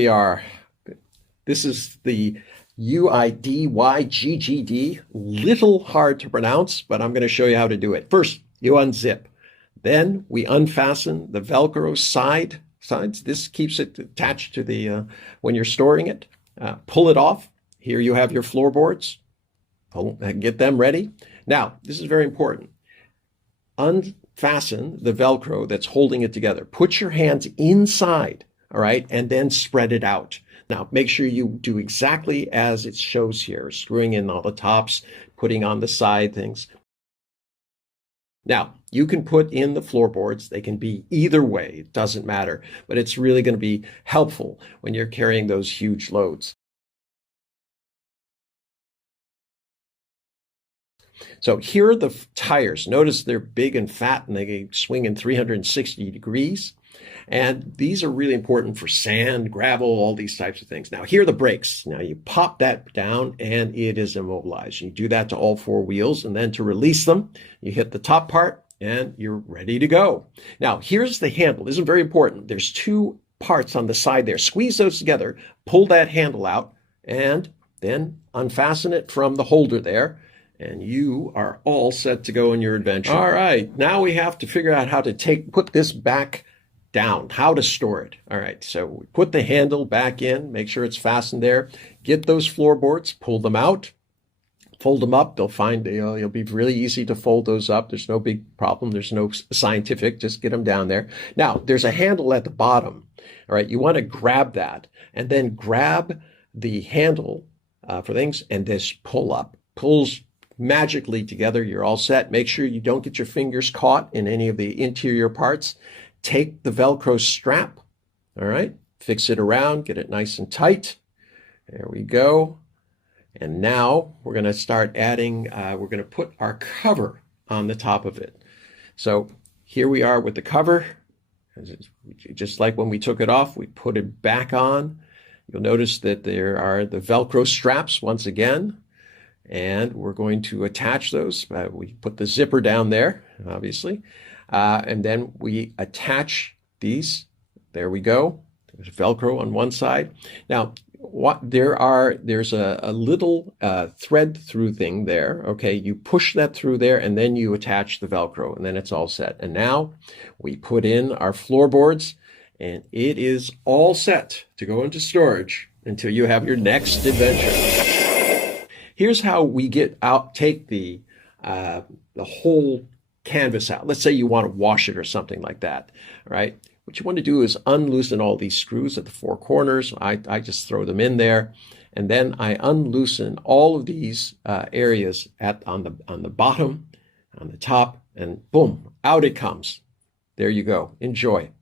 we are. This is the UIDYGGD. Little hard to pronounce, but I'm going to show you how to do it. First, you unzip. Then we unfasten the Velcro sides. This keeps it attached to the, when you're storing it. Pull it off. Here you have your floorboards. Get them ready. Now, this is very important. Unfasten the Velcro that's holding it together. Put your hands inside, all right, and then spread it out. Now, make sure you do exactly as it shows here, screwing in all the tops, putting on the side things. Now, you can put in the floorboards. They can be either way. It doesn't matter, but it's really going to be helpful when you're carrying those huge loads. So here are the tires. Notice they're big and fat and they swing in 360 degrees. And these are really important for sand, gravel, all these types of things. Now, here are the brakes. Now, you pop that down and it is immobilized. You do that to all four wheels, and then to release them, you hit the top part and you're ready to go. Now, here's the handle. This is very important. There's two parts on the side there. Squeeze those together, pull that handle out, and then unfasten it from the holder there. And you are all set to go on your adventure. All right, now we have to figure out how to put this back down, how to store it. All right, so we put the handle back in, make sure it's fastened there. Get those floorboards, pull them out, fold them up. It'll be really easy to fold those up. There's no big problem. There's no scientific, just get them down there. Now, there's a handle at the bottom. All right, you want to grab that and then grab the handle for things and just pull up. Pulls magically together. You're all set. Make sure you don't get your fingers caught in any of the interior parts. Take the Velcro strap, all right, fix it around, get it nice and tight. There we go. And now we're going to start adding, we're going to put our cover on the top of it. So here we are with the cover. Just like when we took it off, we put it back on. You'll notice that there are the Velcro straps once again. And we're going to attach those. We put the zipper down there, obviously. And then we attach these. There we go. There's Velcro on one side. Now, there's a little thread through thing there. Okay, you push that through there, and then you attach the Velcro, and then it's all set. And now we put in our floorboards, and it is all set to go into storage until you have your next adventure. Here's how we take the whole canvas out. Let's say you want to wash it or something like that, right? What you want to do is unloosen all these screws at the four corners. I just throw them in there, and then I unloosen all of these areas on the bottom, on the top, and boom, out it comes. There you go. Enjoy.